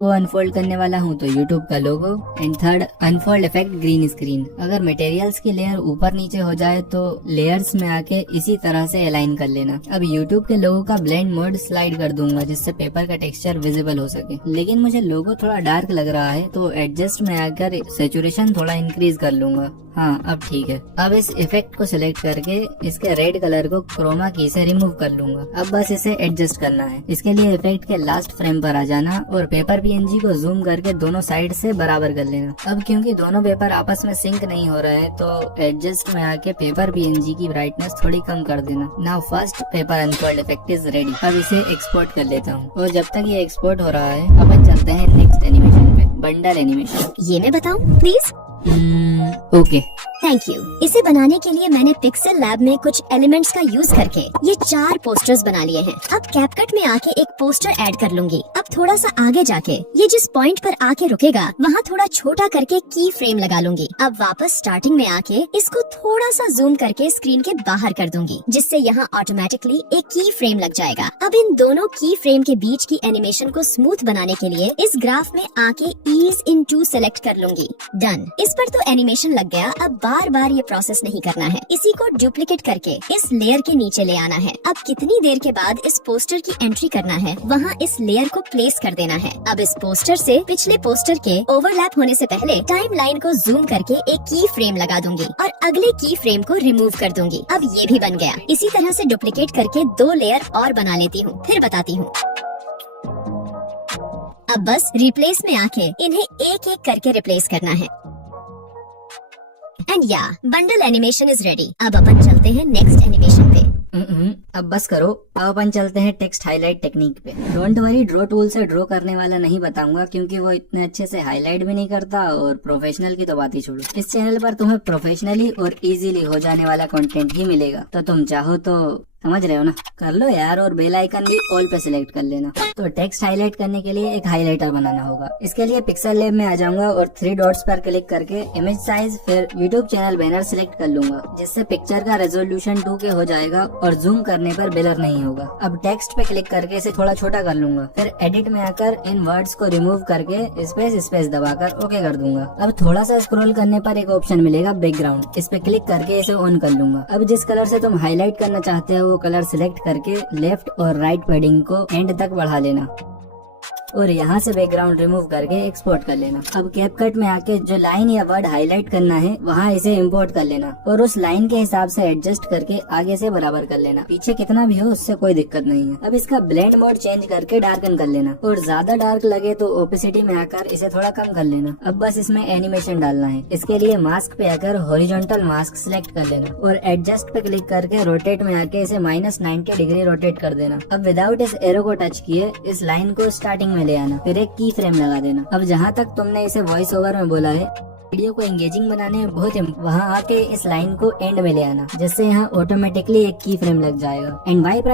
वो अनफोल्ड करने वाला हूँ तो यूट्यूब का logo. And third, unfold effect green screen. अगर मटेरियल्स की लेयर ऊपर नीचे हो जाए तो लेयर्स में आके इसी तरह से अलाइन कर लेना। अब यूट्यूब के लोगो का ब्लेंड मोड स्लाइड कर दूंगा जिससे पेपर का टेक्सचर विजिबल हो सके। लेकिन मुझे लोगो थोड़ा डार्क लग रहा है तो एडजस्ट में आकर सेचुरेशन थोड़ा इंक्रीज कर लूंगा। हाँ, अब ठीक है। अब इस इफेक्ट को सिलेक्ट करके इसके रेड कलर को क्रोमा की से रिमूव कर लूंगा। अब बस इसे एडजस्ट करना है। इसके लिए इफेक्ट के लास्ट फ्रेम पर आ जाना और पेपर पीएनजी को जूम करके दोनों साइड से बराबर कर लेना। अब क्योंकि दोनों पेपर आपस में सिंक नहीं हो रहे हैं तो एडजस्ट में आके पेपर पीएनजी की ब्राइटनेस थोड़ी कम कर देना। Now first paper unfold effect is ready. अब इसे एक्सपोर्ट कर लेता हूँ और जब तक ये एक्सपोर्ट हो रहा है अपन चलते हैं नेक्स्ट एनिमेशन पे, बंडल एनिमेशन। ये मैं बताऊं प्लीज? ओके। Thank you. इसे बनाने के लिए मैंने पिक्सेल लैब में कुछ एलिमेंट्स का यूज करके ये 4 पोस्टर्स बना लिए हैं। अब कैपकट में आके एक पोस्टर ऐड कर लूंगी। अब थोड़ा सा आगे जाके ये जिस पॉइंट पर आके रुकेगा वहाँ थोड़ा छोटा करके की फ्रेम लगा लूंगी। अब वापस स्टार्टिंग में आके इसको थोड़ा सा जूम करके स्क्रीन के बाहर कर दूंगी जिससे यहाँ ऑटोमेटिकली एक की फ्रेम लग जाएगा। अब इन दोनों की फ्रेम के बीच की एनिमेशन को स्मूथ बनाने के लिए इस ग्राफ में आके ईज इन टू सेलेक्ट कर लूंगी। डन। इस पर तो एनिमेशन लग गया। अब बार बार ये प्रोसेस नहीं करना है। इसी को डुप्लीकेट करके इस लेयर के नीचे ले आना है। अब कितनी देर के बाद इस पोस्टर की एंट्री करना है वहाँ इस लेयर को प्लेस कर देना है। अब इस पोस्टर से पिछले पोस्टर के ओवरलैप होने से पहले टाइम लाइन को जूम करके एक की फ्रेम लगा दूंगी और अगले की फ्रेम को रिमूव कर दूंगी। अब ये भी बन गया। इसी तरह से डुप्लीकेट करके 2 लेयर और बना लेती हूँ, फिर बताती हूँ। अब बस रिप्लेस में आके इन्हें एक एक करके रिप्लेस करना है। एंड या बंडल एनिमेशन इज रेडी। अब अपन चलते हैं नेक्स्ट एनिमेशन पे। अब बस करो। अब अपन चलते हैं टेक्स्ट हाईलाइट टेक्निक पे। डोंट वरी, ड्रॉ टूल से ड्रॉ करने वाला नहीं बताऊंगा क्योंकि वो इतने अच्छे से हाईलाइट भी नहीं करता और प्रोफेशनल की तो बात ही छोड़ो। इस चैनल पर तुम्हें प्रोफेशनली और इजीली हो जाने वाला कंटेंट ही मिलेगा। तो तुम चाहो तो समझ रहे हो ना, कर लो यार। और बेल आइकन भी ऑल पे सिलेक्ट कर लेना। तो टेक्स्ट हाईलाइट करने के लिए एक हाईलाइटर बनाना होगा। इसके लिए पिक्सेल लैब में आ जाऊंगा और 3 डॉट्स पर क्लिक करके इमेज साइज फिर यूट्यूब चैनल बैनर सिलेक्ट कर लूंगा जिससे पिक्चर का रेजोल्यूशन 2K हो जाएगा और जूम करने पर ब्लर नहीं होगा। अब टेक्स्ट पे क्लिक करके इसे थोड़ा छोटा कर लूंगा। फिर एडिट में आकर इन वर्ड्स को रिमूव करके स्पेस दबाकर ओके कर दूंगा। अब थोड़ा सा स्क्रॉल करने पर एक ऑप्शन मिलेगा बैकग्राउंड। इस पे क्लिक करके इसे ऑन कर लूंगा। अब जिस कलर से तुम हाईलाइट करना चाहते हो वो कलर सिलेक्ट करके लेफ्ट और राइट पैडिंग को एंड तक बढ़ा लेना और यहाँ से बैकग्राउंड रिमूव करके एक्सपोर्ट कर लेना। अब कैपकट में आके जो लाइन या वर्ड हाईलाइट करना है वहाँ इसे इंपोर्ट कर लेना और उस लाइन के हिसाब से एडजस्ट करके आगे से बराबर कर लेना। पीछे कितना भी हो उससे कोई दिक्कत नहीं है। अब इसका ब्लेंड मोड चेंज करके डार्कन कर लेना और ज्यादा डार्क लगे तो ओपेसिटी में आकर इसे थोड़ा कम कर लेना। अब बस इसमें एनिमेशन डालना है। इसके लिए मास्क पे आकर हॉरिजॉन्टल मास्क सिलेक्ट कर लेना और एडजस्ट पे क्लिक करके रोटेट में आके इसे -90 डिग्री रोटेट कर देना। अब विदाउट इस एरो को टच किए इस लाइन को स्टार्टिंग में ले आना, फिर एक की फ्रेम लगा देना। अब जहाँ तक तुमने इसे वॉइस ओवर में बोला है, वीडियो को एंगेजिंग बनाने में बहुत वहाँ आके इस लाइन को एंड में ले आना जिससे यहाँ ऑटोमेटिकली एक की फ्रेम लग जाएगा। एंड वाइप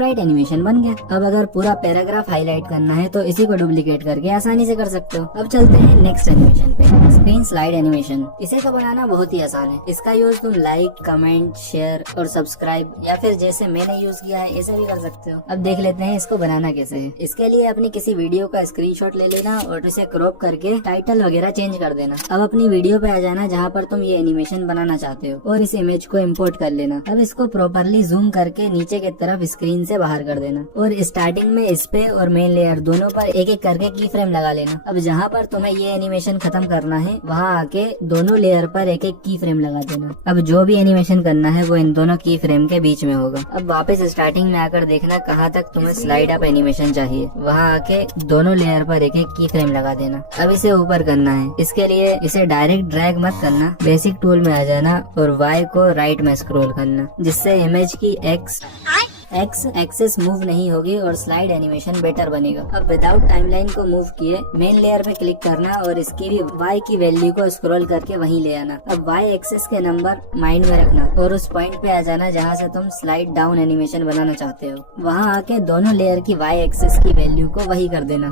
राइट एनिमेशन बन गया। अब अगर पूरा पैराग्राफ हाईलाइट करना है तो इसी को डुप्लीकेट करके आसानी से कर सकते हो। अब चलते हैं नेक्स्ट एनिमेशन पे, स्क्रीन स्लाइड एनिमेशन। इसे तो बनाना बहुत ही आसान है। इसका यूज तुम लाइक, कमेंट, शेयर और सब्सक्राइब या फिर जैसे मैंने यूज किया है ऐसे भी कर सकते हो। अब देख लेते हैं इसको बनाना कैसे है। इसके लिए अपनी किसी वीडियो का स्क्रीनशॉट ले लेना और इसे क्रॉप करके टाइटल वगैरह चेंज कर देना। अब अपनी वीडियो पे आ जाना जहाँ पर तुम ये एनिमेशन बनाना चाहते हो और इस इमेज को इम्पोर्ट कर लेना। अब इसको प्रॉपरली जूम करके नीचे की तरफ स्क्रीन से बाहर कर देना और स्टार्टिंग में इस पे और मेन लेयर दोनों पर एक एक करके की फ्रेम लगा लेना। अब जहाँ पर तुम्हें ये एनिमेशन खत्म करना है वहाँ आके दोनों लेयर पर एक एक की फ्रेम लगा देना। अब जो भी एनिमेशन करना है वो इन दोनों की फ्रेम के बीच में होगा। अब वापस स्टार्टिंग में आकर देखना कहाँ तक तुम्हें स्लाइड अप एनिमेशन चाहिए, वहाँ आके दोनों लेयर पर एक एक की फ्रेम लगा देना। अब इसे ऊपर करना है। इसके लिए इसे डायरेक्ट ड्रैग मत करना, बेसिक टूल में आ जाना और Y को राइट में स्क्रॉल करना जिससे इमेज की एक्स एक्सेस मूव नहीं होगी और स्लाइड एनिमेशन बेटर बनेगा। अब विदाउट टाइमलाइन को मूव किए मेन लेयर पे क्लिक करना और इसकी भी Y की वैल्यू को स्क्रॉल करके वहीं ले आना। अब Y एक्सेस के नंबर माइंड में रखना और उस पॉइंट पे आ जाना जहाँ से तुम स्लाइड डाउन एनिमेशन बनाना चाहते हो। वहाँ आके दोनों लेयर की Y एक्सेस की वैल्यू को वही कर देना।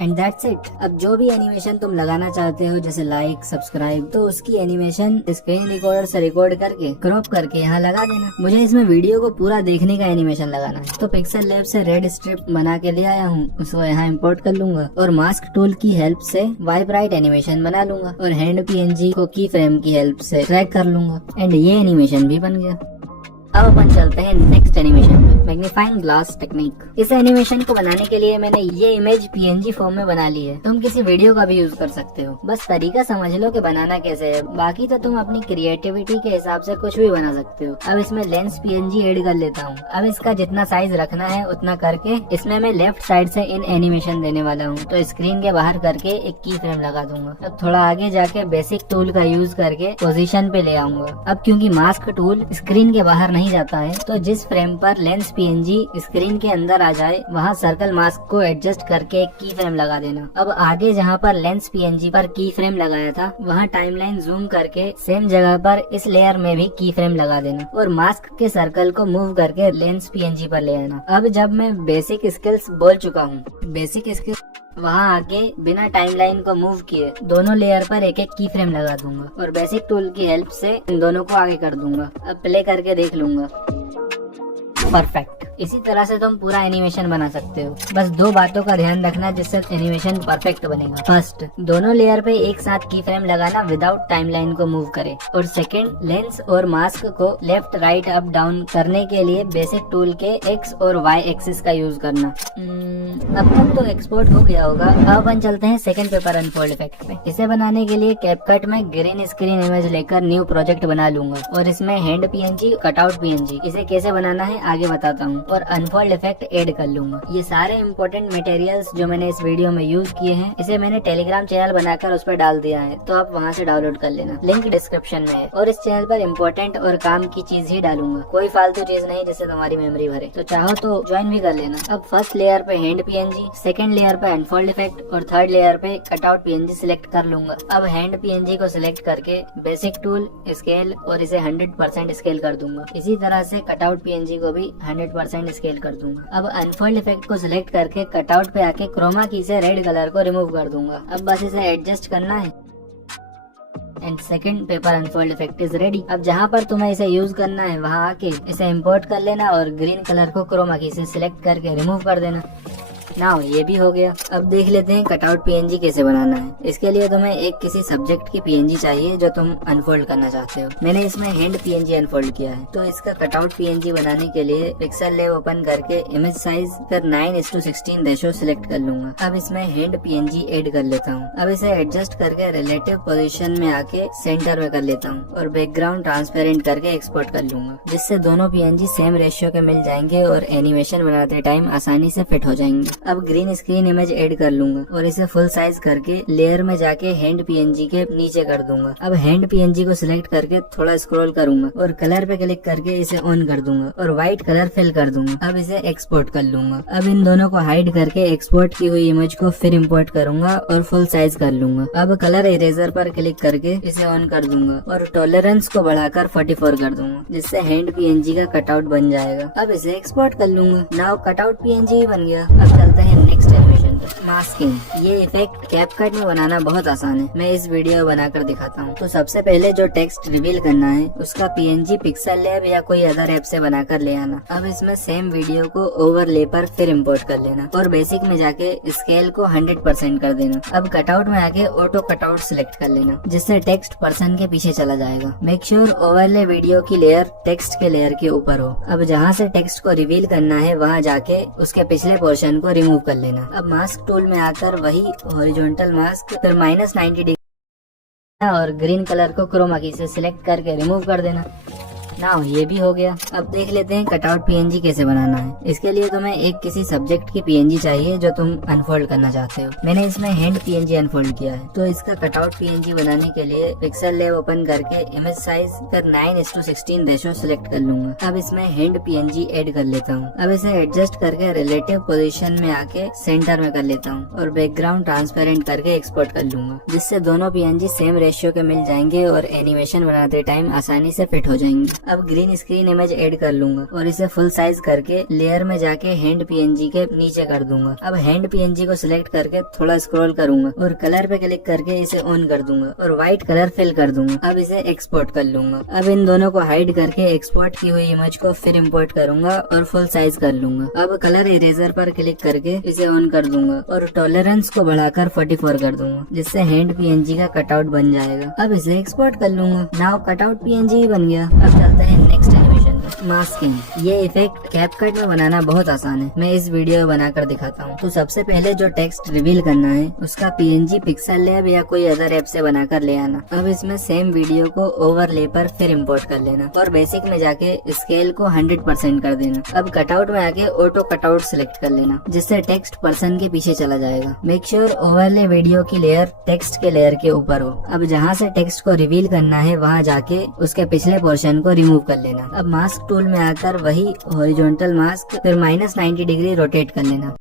And that's it. अब जो भी एनिमेशन तुम लगाना चाहते हो जैसे लाइक, सब्सक्राइब, तो उसकी एनिमेशन स्क्रीन रिकॉर्डर से रिकॉर्ड करके क्रॉप करके यहाँ लगा देना। मुझे इसमें वीडियो को पूरा देखने का एनिमेशन लगाना है, तो पिक्सल लैब से रेड स्ट्रिप बना के ले आया हूँ, उसको यहाँ इंपोर्ट कर लूंगा और मास्क टूल की हेल्प से वाइप राइट एनिमेशन बना लूंगा और हैंड पीएनजी को की फ्रेम की हेल्प से ट्रैक कर लूंगा एंड ये एनिमेशन भी बन गया। अब अपन चलते हैं नेक्स्ट एनिमेशन पे, मैग्नीफाइंग ग्लास टेक्निक। इस एनिमेशन को बनाने के लिए मैंने ये इमेज पीएनजी फॉर्म में बना ली है। तुम किसी वीडियो का भी यूज कर सकते हो, बस तरीका समझ लो कि बनाना कैसे है, बाकी तो तुम अपनी क्रिएटिविटी के हिसाब से कुछ भी बना सकते हो। अब इसमें लेंस पीएनजी ऐड कर लेता हूँ। अब इसका जितना साइज रखना है उतना करके इसमें मैं लेफ्ट साइड से इन एनिमेशन देने वाला हूँ, तो स्क्रीन के बाहर करके एक की फ्रेम लगा दूंगा। अब थोड़ा आगे जाके बेसिक टूल का यूज करके पोजीशन पे ले आऊंगा। अब क्योंकि मास्क टूल स्क्रीन के बाहर नहीं जाता है, तो जिस फ्रेम पर लेंस पीएनजी स्क्रीन के अंदर आ जाए वहाँ सर्कल मास्क को एडजस्ट करके एक की फ्रेम लगा देना। अब आगे जहाँ पर लेंस पीएनजी पर की फ्रेम लगाया था वहाँ टाइमलाइन जूम करके सेम जगह पर इस लेयर में भी की फ्रेम लगा देना और मास्क के सर्कल को मूव करके लेंस पीएनजी पर ले आना। अब जब मैं बेसिक स्किल्स बोल चुका हूँ, बेसिक स्किल्स वहाँ आके बिना टाइमलाइन को मूव किए दोनों लेयर पर एक एक की फ्रेम लगा दूंगा और बेसिक टूल की हेल्प से इन दोनों को आगे कर दूंगा। अब प्ले करके देख लूंगा। परफेक्ट। इसी तरह से तुम पूरा एनिमेशन बना सकते हो, बस दो बातों का ध्यान रखना जिससे एनिमेशन परफेक्ट बनेगा। फर्स्ट, दोनों लेयर पे एक साथ की फ्रेम लगाना विदाउट टाइमलाइन को मूव करे, और सेकंड, लेंस और मास्क को लेफ्ट राइट अप डाउन करने के लिए बेसिक टूल के एक्स और वाई एक्सिस का यूज करना। अब तक तो एक्सपोर्ट हो गया होगा। अब अपन चलते हैं सेकंड पेपर अनफोल्ड इफेक्ट पे। इसे बनाने के लिए कैपकट में ग्रीन स्क्रीन इमेज लेकर न्यू प्रोजेक्ट बना लूंगा और इसमें हैंड पीएनजी, कटआउट पीएनजी, इसे कैसे बनाना है आगे बताता हूँ, और अनफोल्ड इफेक्ट ऐड कर लूंगा। ये सारे इम्पोर्टेंट मटेरियल्स जो मैंने इस वीडियो में यूज किए हैं, इसे मैंने टेलीग्राम चैनल बनाकर उस पर डाल दिया है, तो आप वहाँ से डाउनलोड कर लेना, लिंक डिस्क्रिप्शन में है। और इस चैनल पर इम्पोर्टेंट और काम की चीज ही डालूंगा, कोई फालतू चीज नहीं जिससे तुम्हारी मेमोरी भरे, तो चाहो तो ज्वाइन भी कर लेना। अब फर्स्ट लेयर पे हैंड पीएनजी, सेकंड लेयर पे अनफोल्ड इफेक्ट और थर्ड लेयर पे कटआउट पीएनजी सिलेक्ट कर लूंगा। अब हैंड पीएनजी को सिलेक्ट करके बेसिक टूल, स्केल और इसे 100% स्केल कर दूंगा। इसी तरह से कटआउट पीएनजी को भी 100% स्केल कर दूंगा। अब अनफोल्ड इफेक्ट को सिलेक्ट करके कटआउट पे आके क्रोमा की से रेड कलर को रिमूव कर दूंगा। अब बस इसे एडजस्ट करना है and second paper unfold effect is ready. अब जहाँ पर तुम्हें इसे यूज करना है वहाँ आके इसे इम्पोर्ट कर लेना और ग्रीन कलर को क्रोमा की से सिलेक्ट करके रिमूव कर देना। नाउ ये भी हो गया। अब देख लेते हैं कटआउट पीएनजी कैसे बनाना है। इसके लिए तुम्हें एक किसी सब्जेक्ट की पीएनजी चाहिए जो तुम अनफोल्ड करना चाहते हो। मैंने इसमें हैंड पीएनजी अनफोल्ड किया है, तो इसका कटआउट पीएनजी बनाने के लिए पिक्सल लैब ओपन करके इमेज साइज कर 9:16 रेशो सिलेक्ट कर लूंगा। अब इसमें हैंड पीएनजी ऐड कर लेता हूँ। अब इसे एडजस्ट करके रिलेटिव पोजीशन में आके सेंटर में कर लेता हूँ और बैकग्राउंड ट्रांसपेरेंट करके एक्सपोर्ट कर लूंगा, जिससे दोनों पीएनजी सेम रेशियो के मिल जाएंगे और एनिमेशन बनाते टाइम आसानी से फिट हो जाएंगे। अब ग्रीन स्क्रीन इमेज ऐड कर लूंगा और इसे फुल साइज करके लेयर में जाके हैंड पीएनजी के नीचे कर दूंगा। अब हैंड पीएनजी को सिलेक्ट करके थोड़ा स्क्रॉल करूंगा और कलर पे क्लिक करके इसे ऑन कर दूंगा और व्हाइट कलर फिल कर दूंगा। अब इसे एक्सपोर्ट कर लूंगा। अब इन दोनों को हाइड करके एक्सपोर्ट की हुई इमेज को फिर इम्पोर्ट करूंगा और फुल साइज कर लूंगा। अब कलर इरेजर पर क्लिक करके इसे ऑन कर दूंगा और टॉलरेंस को बढ़ाकर 44 कर दूंगा, जिससे हैंड पीएनजी का कटआउट बन जाएगा। अब इसे एक्सपोर्ट कर लूंगा। नाउ कटआउट पीएनजी बन गया। अब चलते हैं नेक्स्ट एनिमेशन पे, मास्किंग। ये इफेक्ट कैपकट में बनाना बहुत आसान है, मैं इस वीडियो बनाकर दिखाता हूँ। तो सबसे पहले जो टेक्स्ट रिवील करना है उसका पीएनजी पिक्सल लैब या कोई अदर ऐप से बनाकर ले आना। अब इसमें सेम वीडियो को ओवरले पर फिर इम्पोर्ट कर लेना और बेसिक में जाके स्केल को 100% कर देना। अब कटआउट में आके ऑटो कटआउट सिलेक्ट कर लेना, जिससे टेक्स्ट पर्सन के पीछे चला जाएगा। मेक श्योर ओवरले वीडियो की लेयर टेक्स्ट के लेयर के ऊपर हो। अब जहाँ से टेक्स्ट को रिवील करना है वहाँ जाके उसके पिछले पोर्शन को रिमूव कर लेना। अब मास्क टूल में आकर वही हॉरिजॉन्टल मास्क फिर -90 डिग्री और ग्रीन कलर को क्रोमा की से सिलेक्ट करके रिमूव कर देना। नाउ ये भी हो गया। अब देख लेते हैं कटआउट पीएनजी कैसे बनाना है। इसके लिए तुम्हें एक किसी सब्जेक्ट की पीएनजी चाहिए जो तुम अनफोल्ड करना चाहते हो। मैंने इसमें हैंड पीएनजी अनफोल्ड किया है, तो इसका कटआउट पीएनजी बनाने के लिए पिक्सल लैब ओपन करके इमेज साइज कर 9:16 रेशो सिलेक्ट कर लूंगा। अब इसमें हैंड पीएनजी ऐड कर लेता हूँ। अब इसे एडजस्ट करके रिलेटिव पोजीशन में आके सेंटर में कर लेता हूँ और बैकग्राउंड ट्रांसपेरेंट करके एक्सपोर्ट कर लूंगा, जिससे दोनों पीएनजी सेम रेशियो के मिल जाएंगे और एनिमेशन बनाते टाइम आसानी से फिट हो जाएंगे। अब ग्रीन स्क्रीन इमेज ऐड कर लूंगा और इसे फुल साइज करके लेयर में जाके हैंड पीएनजी के नीचे कर दूंगा। अब हैंड पीएनजी को सिलेक्ट करके थोड़ा स्क्रॉल करूंगा और कलर पे क्लिक करके इसे ऑन कर दूंगा और व्हाइट कलर फिल कर दूंगा। अब इसे एक्सपोर्ट कर लूंगा। अब इन दोनों को हाइड करके एक्सपोर्ट की हुई इमेज को फिर इम्पोर्ट करूंगा और फुल साइज कर लूंगा। अब कलर इरेजर पर क्लिक करके इसे ऑन कर दूंगा और टॉलरेंस को बढ़ाकर 44 कर दूंगा, जिससे हैंड पीएनजी का कटआउट बन जाएगा। अब इसे एक्सपोर्ट कर लूंगा। नाउ कटआउट पीएनजी ही बन गया। अब चलते हैं नेक्स्ट एनिमेशन पे। मास्किंग। ये इफेक्ट कैपकट में बनाना बहुत आसान है, मैं इस वीडियो में बनाकर दिखाता हूँ। तो सबसे पहले जो टेक्स्ट रिवील करना है उसका पीएनजी पिक्सल लैब या कोई अदर ऐप से बनाकर ले आना। अब इसमें सेम वीडियो को ओवरले पर फिर इम्पोर्ट कर लेना और बेसिक में जाके स्केल को 100% कर देना। अब कटआउट में आके ऑटो कटआउट सिलेक्ट कर लेना, जिससे टेक्स्ट पर्सन के पीछे चला जाएगा। मेक श्योर ओवरले वीडियो की लेयर टेक्स्ट के लेयर के ऊपर हो। अब जहाँ से टेक्स्ट को रिवील करना है वहाँ जाके उसके पिछले पोर्शन को रिमूव कर लेना। अब मास्क टूल में आकर वही हॉरिजॉन्टल मास्क फिर -90 डिग्री रोटेट कर लेना।